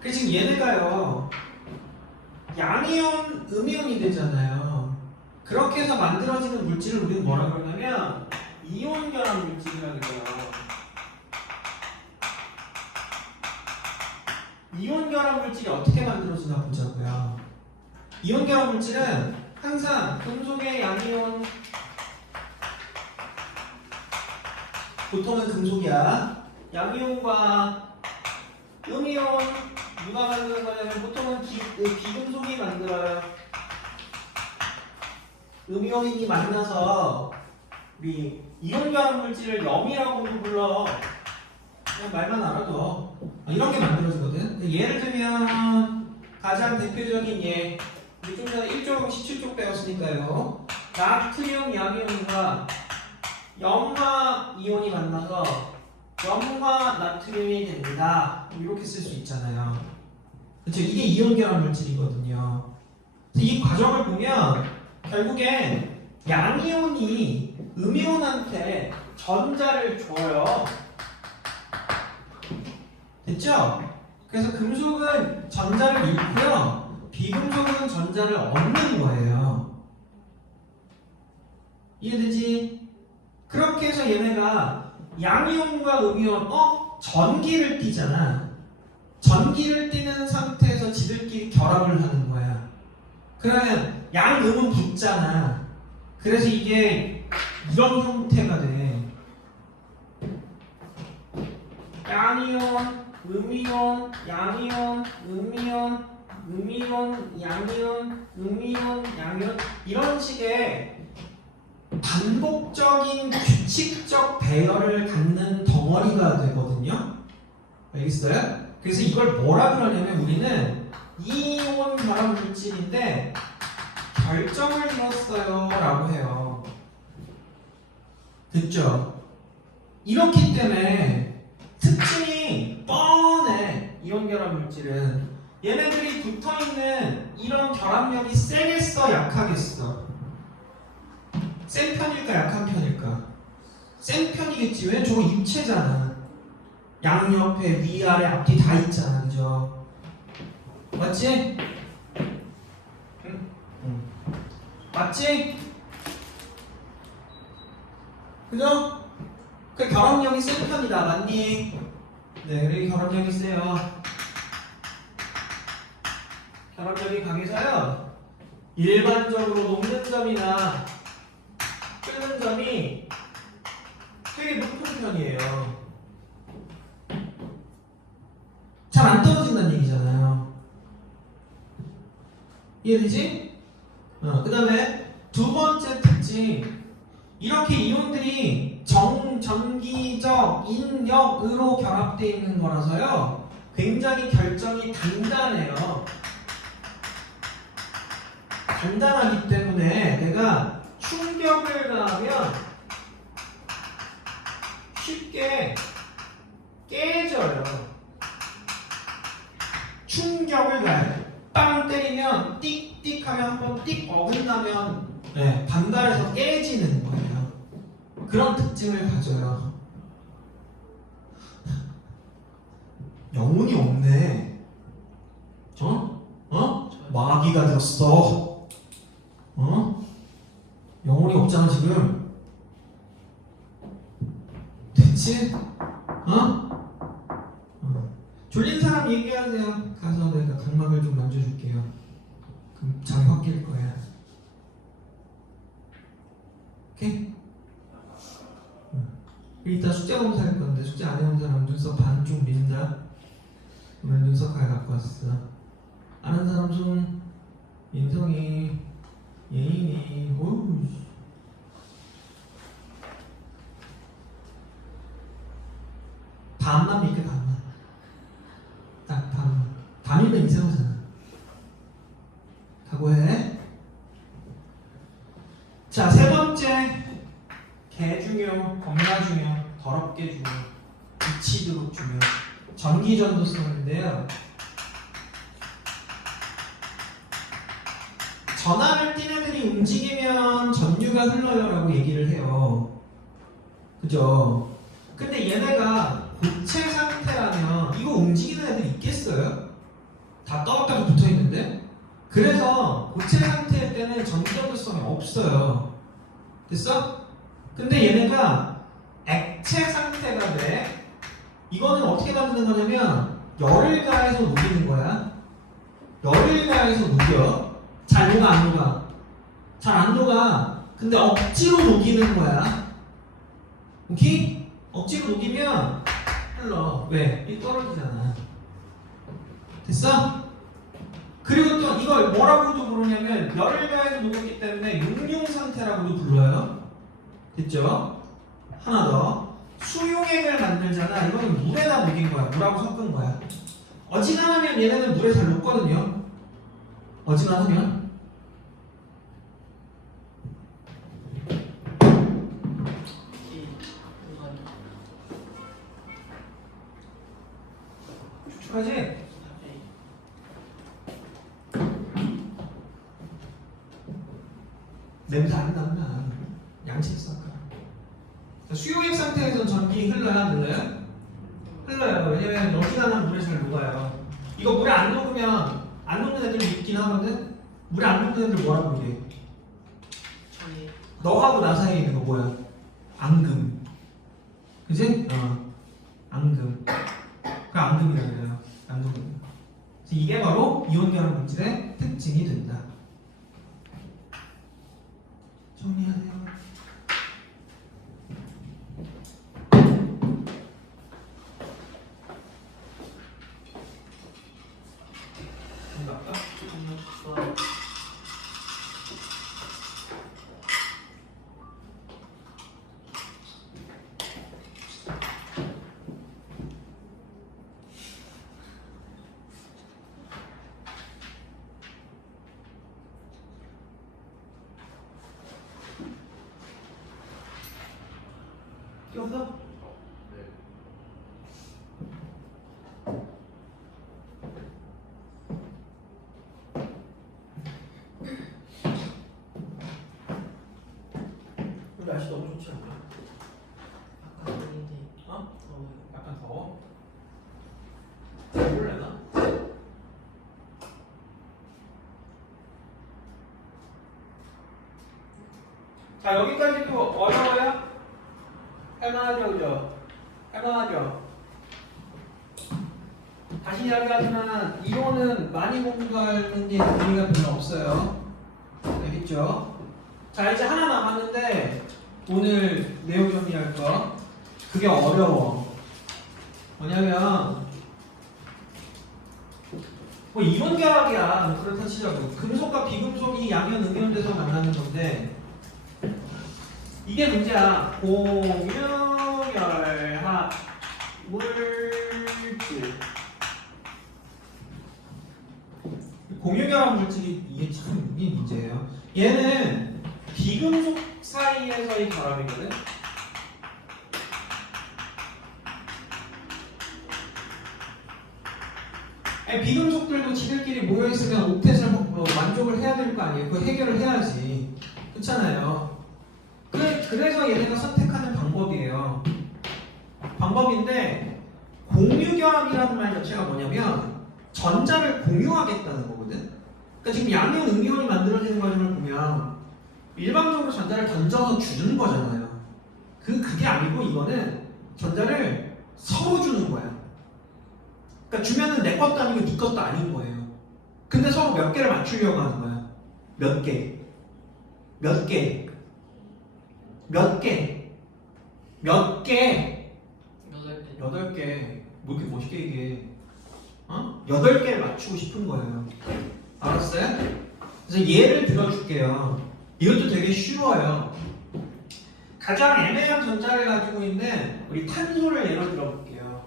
그 지금 얘네가요 양이온, 음이온이 되잖아요. 그렇게 해서 만들어지는 물질을 우리는 뭐라 그러냐면 이온 결합 물질이라고 해요. 이온 결합 물질이 어떻게 만들어지나 보자고요. 이온 결합 물질은 항상 금속의 양이온, 보통은 금속이야. 양이온과 음이온 누가 만드는 거냐면 보통은 비금속이 만들어요. 음이온이 만나서 우리 이온 결합 물질을 염이라고도 불러. 그냥 말만 알아도 이런 게 만들어지거든. 예를 들면 가장 대표적인 예, 우리 좀 전에 1쪽, 17쪽 배웠으니까요. 나트륨 양이온과 염화 이온이 만나서 염화 나트륨이 됩니다. 이렇게 쓸 수 있잖아요. 그렇죠? 이게 이온 결합 물질이거든요. 이 과정을 보면 결국엔 양이온이 음이온한테 전자를 줘요. 됐죠? 그래서 금속은 전자를 잃고요. 비금속은 전자를 얻는 거예요. 이해되지? 그렇게 해서 얘네가 양이온과 음이온, 전기를 띠잖아. 전기를 띠는 상태에서 지들끼리 결합을 하는 거야. 그러면 양음은 붙잖아. 그래서 이게 이런 형태가 돼. 양이온, 음이온, 양이온, 음이온, 음이온, 양이온, 음이온, 양이온 이런 식의 반복적인 규칙적 배열을 갖는 덩어리가 되거든요. 알겠어요? 그래서 이걸 뭐라 그러냐면 우리는 이온 결합 물질인데 결정을 이뤘어요 라고 해요. 됐죠? 이렇기 때문에 특징이 뻔해. 이온 결합 물질은 얘네들이 붙어있는 이런 결합력이 세겠어 약하겠어? 센 편일까 약한 편일까? 센 편이겠지. 왜냐면 저거 입체잖아. 양옆에 위아래 앞뒤 다 있잖아. 그죠? 맞지? 응? 맞지? 그죠? 그 결합력이 센 편이다. 맞니? 네, 그래 결합력이 세요. 결합력이 강해서요. 일반적으로 녹는 점이나 끓는 점이 되게 높은 편이에요. 잘 안 떨어진다는 얘기잖아요. 이해되지? 그 다음에 두 번째 특징. 이렇게 이온들이 전기적 인력으로 결합되어 있는 거라서요. 굉장히 결정이 단단해요. 단단하기 때문에 내가 충격을 가하면 쉽게 깨져요. 충격을 가해요. 빵 때리면 띡띡 하면 한번 띡 어긋나면 반발해서 깨지는 거예요. 그런 특징을 가져요. 영혼이 없네. 마귀가 들었어. 영혼이 없잖아 지금. 됐지? 졸린 사람 얘기하세요. 가서 내가 각막을 좀 만져줄게요. 그럼 잠이 확 깰 거야. 오케이? 이따 숙제 검사 할 건데 숙제 안 해온 사람 눈썹 반쪽 민다. 오늘 눈썹 가위 갖고 왔어. 아는 사람 좀 인성이 예인이 오우. 반만 믿게 반만. 딱 반만. 반이면 이상하잖아. 각오해. 자, 세 번째. 개 중요, 겁나 중요, 더럽게 중요, 미치도록 중요. 전기전도성인데요. 전하를 띤 애들이 움직이면 전류가 흘러요 라고 얘기를 해요. 그죠? 근데 얘네가 고체 상태라면 이거 움직이는 애들 있겠어요? 다 떠박떠박 붙어있는데? 그래서 고체 상태일 때는 전기전도성이 없어요. 됐어? 근데 얘네가 액체 상태가 돼. 이거는 어떻게 만드는 거냐면 열을 가해서 녹이는 거야. 열을 가해서 녹여. 잘 녹아 안 녹아? 잘 안 녹아. 근데 억지로 녹이는 거야. 오케이? 억지로 녹이면 흘러. 왜? 이 떨어지잖아. 됐어? 그리고 또 이걸 뭐라고도 부르냐면 열을 가해서 녹였기 때문에 용융 상태라고도 불러요. 됐죠? 하나 더. 수용액을 만들잖아. 이거는 물에다 녹인 거야. 물하고 섞은 거야. 어지간하면 얘네는 물에 잘 녹거든요. 어지간하면. 축축하지? 냄새 안 나나? 양식 섞어. 수용액 상태에서는 전기 흘러요, 안 흘러요? 흘러요. 왜냐면 어지간한 물에 잘 녹아요. 이거 물에 안 녹으면 안 녹는 애들이 있긴 하거든. 물에 안 녹는 애들 뭐라고 얘기해? 전이 너하고 나 사이에 있는 거 뭐야? 앙금. 그지? 앙금. 그 앙금이라고 해요. 앙금. 그래서 이게 바로 이온 결합 물질의 특징이 된다. 정리하세요. 끼웠어? 네. 오늘 날씨 너무 좋지 않아? 아까 그린데 약간 더워? 해볼래나? 자, 여기까지도 어려워요? 할만하죠, 그죠? 할만하죠? 다시 이야기하지만 이론은 많이 공부하는 게 의미가 별로 없어요. 알겠죠? 자, 이제 하나 남았는데 오늘 내용 정리할 거. 그게 어려워. 뭐냐면 뭐 이론 결합이야. 뭐 그렇다 치자고. 금속과 비금속이 양면 응연돼서 만나는 건데 이게 문제야. 공유열합 물질. 공유결합 물질이 이게 참 이게 문제예요. 얘는 비금속 사이에서의 결합이거든. 아니, 비금속들도 지들끼리 모여 있으면 옥텟을 만족을 해야 될 거 아니에요. 그 해결을 해야지. 그렇잖아요. 그래서 얘네가 선택하는 방법이에요. 방법인데 공유결합이라는 말 자체가 뭐냐면 전자를 공유하겠다는 거거든. 그러니까 지금 양이온 음이온이 만들어지는 과정을 보면 일반적으로 전자를 던져서 주는 거잖아요. 그게 아니고 이거는 전자를 서로 주는 거야. 그러니까 주면은 내 것도 아니고 네 것도 아닌 거예요. 근데 서로 몇 개를 맞추려고 하는 거야. 몇 개. 몇 개. 몇 개. 몇 개. 8개. 8개. 뭐 이렇게 멋있게 얘기해. 8개를 맞추고 싶은 거예요. 알았어요? 그래서 예를 들어줄게요. 이것도 되게 쉬워요. 가장 애매한 전자를 가지고 있는 우리 탄소를 예로 들어볼게요.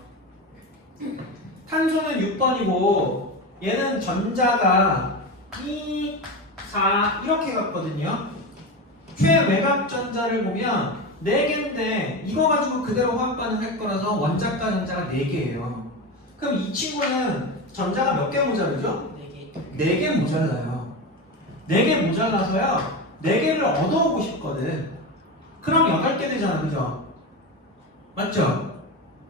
탄소는 6번이고 얘는 전자가 2, 4 이렇게 갔거든요. 최외곽 전자를 보면 4개인데 이거 가지고 그대로 화학 반응할 거라서 원자가 전자가 4개예요. 그럼 이 친구는 전자가 몇 개 모자르죠? 4개. 4개 모자라요. 4개 모자라서요. 4개를 얻어오고 싶거든. 그럼 8개 되잖아, 그죠? 맞죠?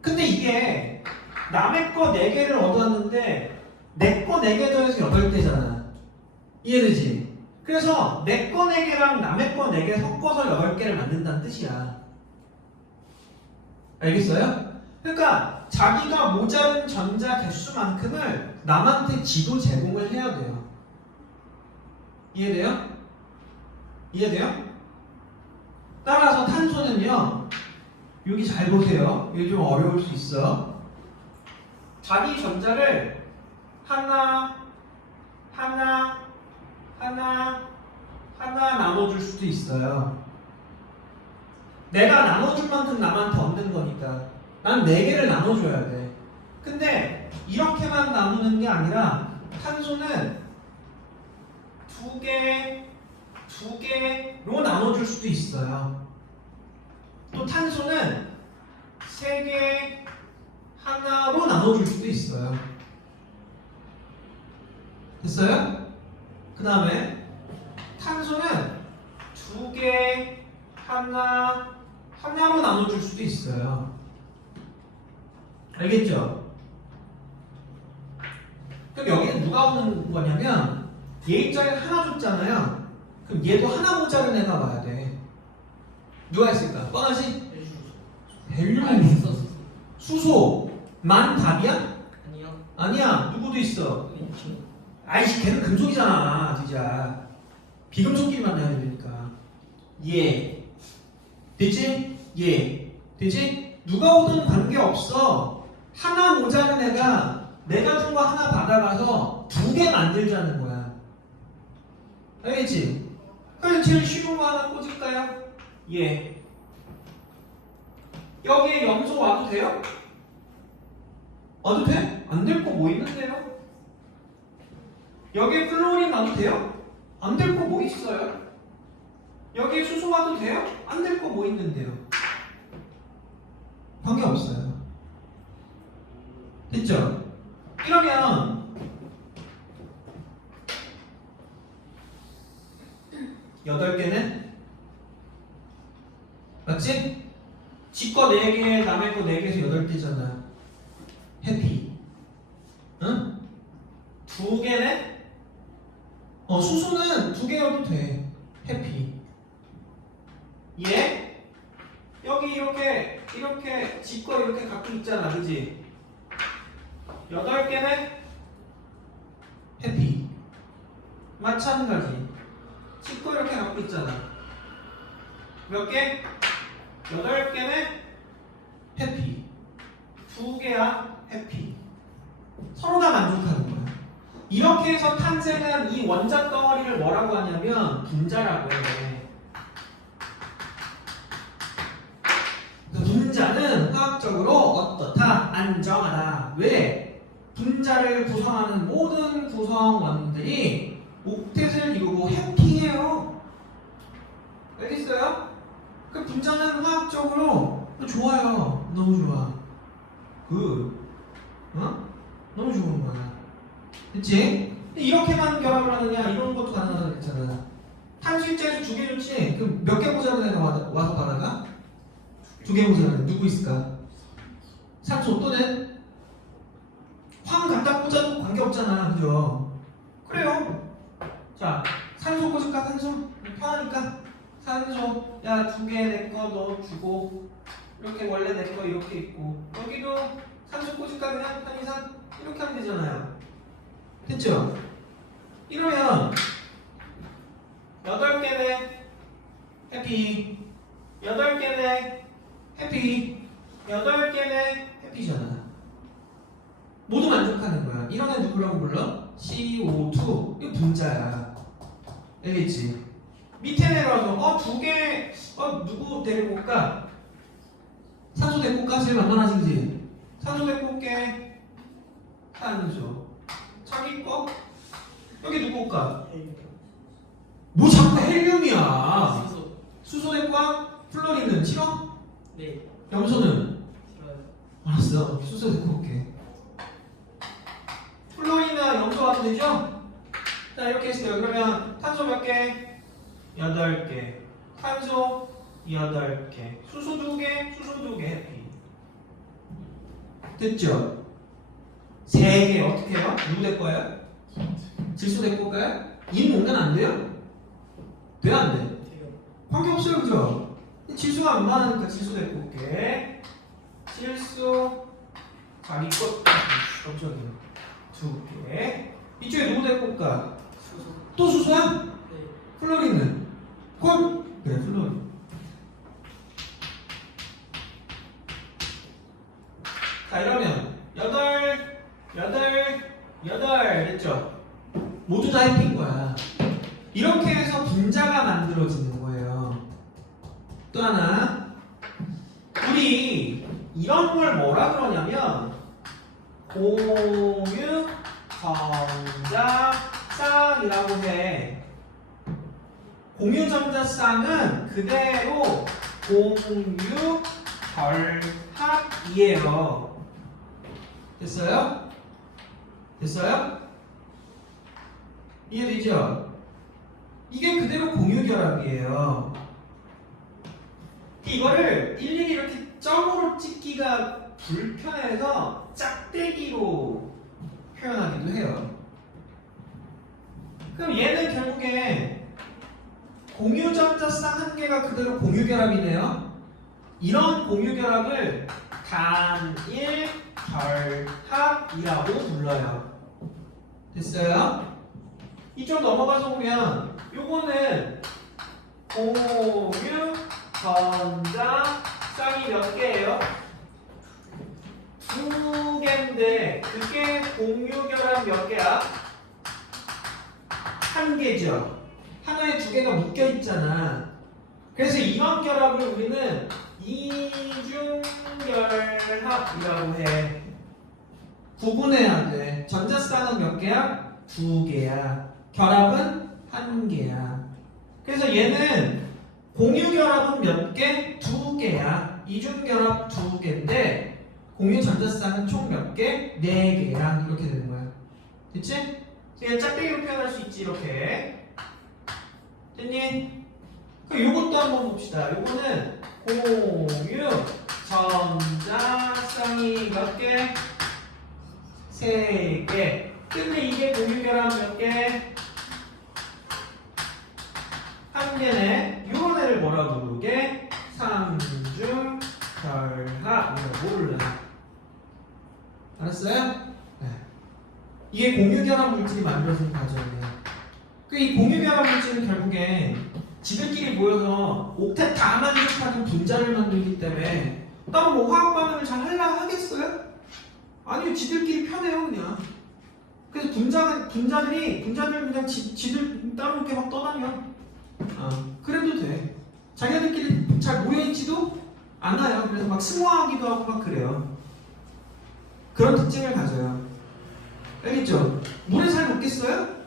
근데 이게 남의 거 4개를 얻었는데 내 거 4개 더해서 8개잖아. 이해되지? 그래서 내 거 4개랑 남의 거 4개 섞어서 8개를 만든다는 뜻이야. 알겠어요? 그러니까 자기가 모자른 전자 개수만큼을 남한테 지도 제공을 해야 돼요. 이해돼요? 이해돼요? 따라서 탄소는요, 여기 잘 보세요. 이게 좀 어려울 수 있어. 자기 전자를 하나 나눠줄 수도 있어요. 내가 나눠줄 만큼 남한테 얻는 거니까. 난 4개를 나눠줘야 돼. 근데 이렇게만 나누는 게 아니라 탄소는 2개로 나눠줄 수도 있어요. 또 탄소는 3개 하나로 나눠줄 수도 있어요. 됐어요? 그 다음에 탄소는 2개 하나로 나눠줄 수도 있어요. 알겠죠? 그럼 여기는 누가 오는 거냐면 얘 입장에 하나 줬잖아요. 그럼 얘도 하나 모자른 애가 와야 돼. 누가 있을까? 뻔하지? 헬륨, 있었어. 수소만 답이야? 아니요. 아니야. 누구도 있어. 있지. 아이씨, 걔는 금속이잖아, 진짜. 비금속끼리 만나야 되니까. 예. 됐지? 예. 됐지? 누가 오든 관계없어. 하나 모자른 애가 내가 준 거 하나 받아가서 2개 만들자는 거야. 알겠지? 그럼 제일 쉬운 거 하나 꽂을까요? 예. 여기에 염소 와도 돼요? 와도 돼? 안 될 거 뭐 있는데요? 여기에 플로린 와도 돼요? 안 될 거 뭐 있어요? 여기에 수소 와도 돼요? 안 될 거 뭐 있는데요? 관계없어요. 됐죠? 이러면 8개는 맞지? 지 거 4개, 남의 거 4개에서 8개잖아. 해피. 응? 2개네? 수소는 2개여도 돼. 해피. 얘? 여기 이렇게 지 거 이렇게 갖고 있잖아. 그지? 8개네? 해피. 마찬가지. 지 거 이렇게 갖고 있잖아. 몇 개? 8개네? 해피. 2개야? 해피. 서로 다 만족하는 거야. 이렇게 해서 탄생한 이 원자 덩어리를 뭐라고 하냐면 분자라고 해. 화학적으로 어떻다? 안정하다. 왜? 분자를 구성하는 모든 구성원들이 옥텟을 이루고 해피해요. 알겠어요? 그 분자는 화학적으로 좋아요. 너무 좋아. 너무 좋은 거야. 그치? 이렇게만 결합을 하느냐? 이런 것도 가능하다고 했잖아. 탄수일제에서 두 개 좋지? 그럼 몇 개 모자란 애가 와서 바다가? 두 개 모자란 애. 누구 있을까? 산소 또는 황 갖다 꽂아도 관계없잖아. 그죠? 그래요. 자, 산소 꽂을까? 산소? 편하니까. 산소. 야, 두 개 내 거 넣어주고. 이렇게 원래 내 거 이렇게 있고. 여기도 산소 꽂을까? 그냥 편의상? 이렇게 하면 되잖아요. 됐죠? 이러면 8개네 해피 8개네 해피 8개네 해피잖아. 모두 만족하는 거야. 이런 애 누구라고 불러? CO2. 이거 분자야. 알겠지? 밑에 내려와서 2개 누구 데리고 올까? 산소 데리고 올까? 제일 만만하지 그지? 산소 데리고 올게. 산소 자기 거 여기 누구 올까? 뭐 자꾸 헬륨이야. 수소. 수소 대과 플로린은 싫어? 네. 염소는? 싫어요. 알았어. 수소 대과 올게. 플로린이나 염소 와도 되죠? 자 이렇게 했어요. 그러면 탄소 몇 개? 8개. 탄소 8개. 수소 2개. 수소 2개 해피. 됐죠? 3개 어떻게 해요? 누구 될 거예요? 질소 될 거까요? 인 오면 안 돼요? 돼? 안 돼? 돼요. 관계없어요, 그죠? 질소가 안 많으니까 질소 될 거게. 질소 자기 것 깜짝이야. 2개. 이쪽에 누구 될 거까? 수소. 또 수소야? 네. 플로린은? 콜? 그래, 플로린. 자, 이러면 8 됐죠? 모두 다 해피인 거야. 이렇게 해서 분자가 만들어지는 거예요. 또 하나, 우리 이런 걸 뭐라 그러냐면 공유 전자 쌍이라고 해. 공유 전자 쌍은 그대로 공유 결합이에요. 됐어요? 됐어요? 이해되죠? 이게 그대로 공유 결합이에요. 이거를 일일이 이렇게 점으로 찍기가 불편해서 짝대기로 표현하기도 해요. 그럼 얘는 결국에 공유 전자쌍 한 개가 그대로 공유 결합이네요. 이런 공유 결합을 단일 결합이라고 불러요. 됐어요? 이쪽 넘어가서 보면 요거는 공유 전자 쌍이 몇 개예요? 2개인데 그게 공유 결합 몇 개야? 1개죠. 하나에 2개가 묶여 있잖아. 그래서 이런 결합을 우리는 이중 결합이라고 해. 구분해야 돼. 전자쌍은 몇 개야? 2개야. 결합은 1개야. 그래서 얘는 공유 결합은 몇 개? 2개야. 이중 결합 2개인데 공유 전자쌍은 총 몇 개? 4개야. 이렇게 되는 거야. 됐지? 그래서 짝대기로 표현할 수 있지 이렇게. 됐니? 그럼 요것도 한번 봅시다. 요거는 공유 전자쌍이 몇 개? 3개. 근데 이게 공유 결합 몇 개? 1개네. 요런 애를 뭐라 부르게? 삼중 결합이라고 불러요. 알았어요? 네. 이게 공유 결합 물질이 만들어진 과정이에요. 이 공유 결합 물질은 결국에 지들끼리 모여서 옥텟 다 만족하는 분자를 만들기 때문에 따로 뭐 화학 반응을 잘 하려고 하겠어요? 아니요, 지들끼리 편해요 그냥. 그래서 분자들이 그냥 지들 따로 이렇게 막 떠다녀. 그래도 돼. 자기들끼리 잘 모여있지도 안 와요. 그래서 막 승화하기도 하고 막 그래요. 그런 특징을 가져요. 알겠죠? 물에 잘 녹겠어요?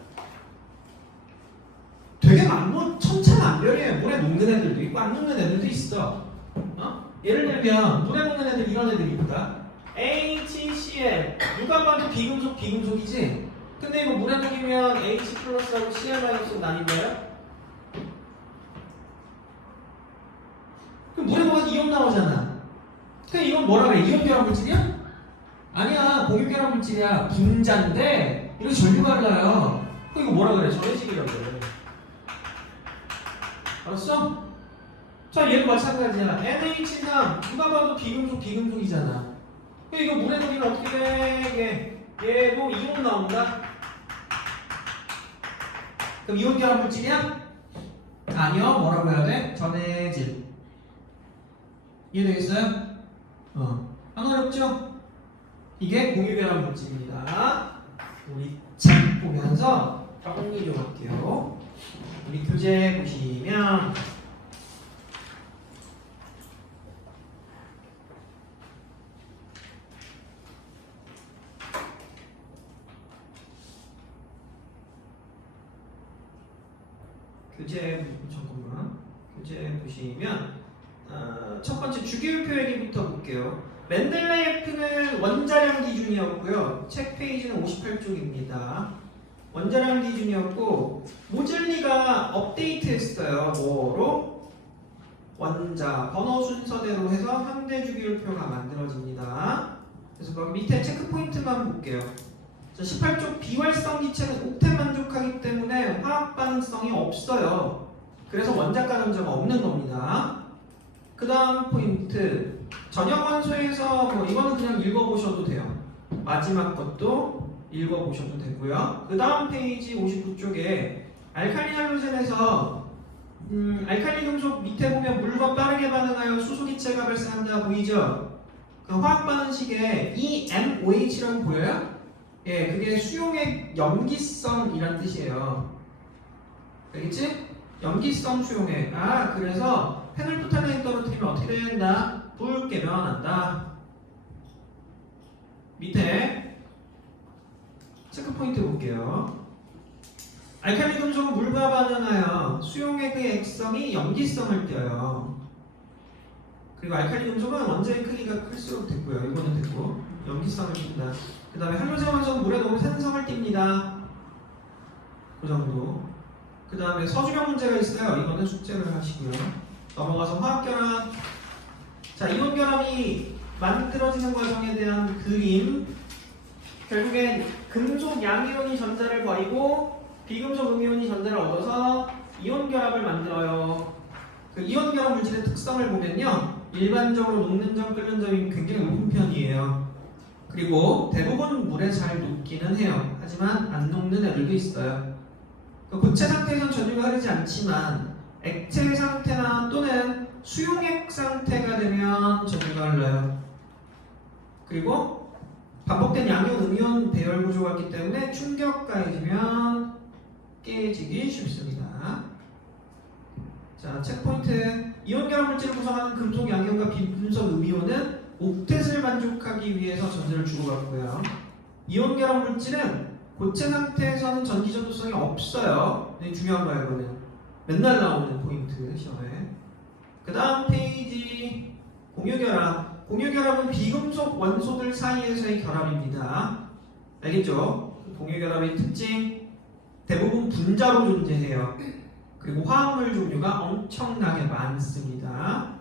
되게 많고 천차만별이에요. 물에 녹는 애들도 있고 안 녹는 애들도 있어. 예를 들면 물에 녹는 애들 이런 애들이 있다. HCl 누가 봐도 비금속이지? 근데 이거 물에 녹이면 H 플러스하고 Cl 마이너스로 나뉜다요? 그럼 물에 녹아서 이온 나오잖아. 그럼 이건 뭐라 그래? 이온 결합 물질이야? 아니야, 공유 결합 물질이야. 분자인데 이거 전류가 흘러요. 그럼 이거 뭐라 그래? 전해질이라고 그래. 알았어? 자, 얘도 마찬가지야. NH3 누가 봐도 비금속이잖아. 그럼 이거 물에 녹이면 어떻게 돼? 얘도 이온 나온다. 그럼 이온 결합 물질이야? 아니요. 뭐라고 해야 돼? 전해질. 이해되겠어요? 안 어렵죠? 이게 공유결합 물질입니다. 우리 책 보면서 정리 좀 할게요. 우리 교재 보시면 교재 보시면 첫 번째 주기율표 얘기부터 볼게요. 멘델레예프는 원자량 기준이었고요. 책 페이지는 58쪽입니다. 원자량 기준이었고 모즐리가 업데이트했어요. 뭐로? 원자 번호 순서대로 해서 현대 주기율표가 만들어집니다. 그래서 거기 밑에 체크 포인트만 볼게요. 18쪽 비활성 기체는 옥텟 만족하기 때문에 화학 반응성이 없어요. 그래서 원자 가정자가 없는 겁니다. 그 다음 포인트 전형 원소에서 뭐 이거는 그냥 읽어보셔도 돼요. 마지막 것도 읽어보셔도 되고요. 그 다음 페이지 59쪽에 알칼리 할로젠에서 알칼리 금속 밑에 보면 물과 빠르게 반응하여 수소 기체가 발생한다 보이죠? 그 화학 반응식에 EMOH라고 보여요? 예, 그게 수용액 염기성이란 뜻이에요. 알겠지? 염기성 수용액. 그래서 페놀부탄에 떨어뜨리면 어떻게 된다? 붉게 변한다. 밑에 체크 포인트 볼게요. 알칼리 금속은 물과 반응하여 수용액의 액성이 염기성을 띠어요. 그리고 알칼리 금속은 원자의 크기가 클수록 됐고요. 이거는 됐고 염기성을 띈다. 그 다음에 할로젠 원소는 물에 녹으면 산성을 띱니다. 그 정도. 그 다음에 서술형 문제가 있어요. 이거는 숙제를 하시고요. 넘어가서 화학결합. 자, 이온결합이 만들어지는 과정에 대한 그림. 결국엔 금속 양이온이 전자를 버리고 비금속 음이온이 전자를 얻어서 이온결합을 만들어요. 그 이온결합 물질의 특성을 보면요, 일반적으로 녹는 점, 끓는 점이 굉장히 높은 편이에요. 그리고 대부분 물에 잘 녹기는 해요. 하지만 안 녹는 애들도 있어요. 고체 상태에선 전류가 흐르지 않지만 액체 상태나 또는 수용액 상태가 되면 전류가 흘러요. 그리고 반복된 양이온, 음이온 배열 구조가 있기 때문에 충격 가해지면 깨지기 쉽습니다. 자, 체크포인트. 이온 결합 물질을 구성하는 금속 양이온과 비금속 음이온은 옥텟을 만족하기 위해서 전자를 주고받고요. 이온 결합 물질은 고체 상태에서는 전기 전도성이 없어요. 되게 중요한 거예요, 이거는. 맨날 나오는 포인트, 시험에. 그 다음 페이지, 공유결합. 공유결합은 비금속 원소들 사이에서의 결합입니다. 알겠죠? 공유결합의 특징, 대부분 분자로 존재해요. 그리고 화합물 종류가 엄청나게 많습니다.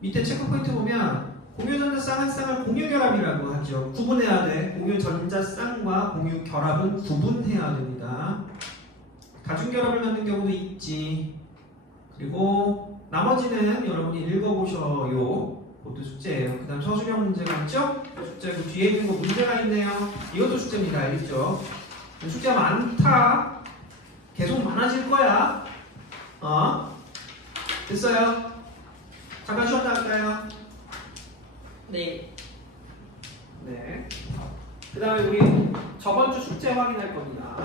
밑에 체크포인트 보면 공유전자쌍 한 쌍을 공유결합이라고 하죠. 구분해야 돼. 공유전자쌍과 공유결합은 구분해야 됩니다. 다중결합을 만든 경우도 있지. 그리고 나머지는 여러분이 읽어보셔요. 그것도 숙제예요. 그 다음 서술형 문제가 있죠? 숙제고 뒤에 있는 거 문제가 있네요. 이것도 숙제입니다. 알겠죠? 숙제가 많다. 계속 많아질 거야. 됐어요? 잠깐 쉬었다 할까요? 네. 네. 그 다음에 우리 저번 주 숙제 확인할 겁니다.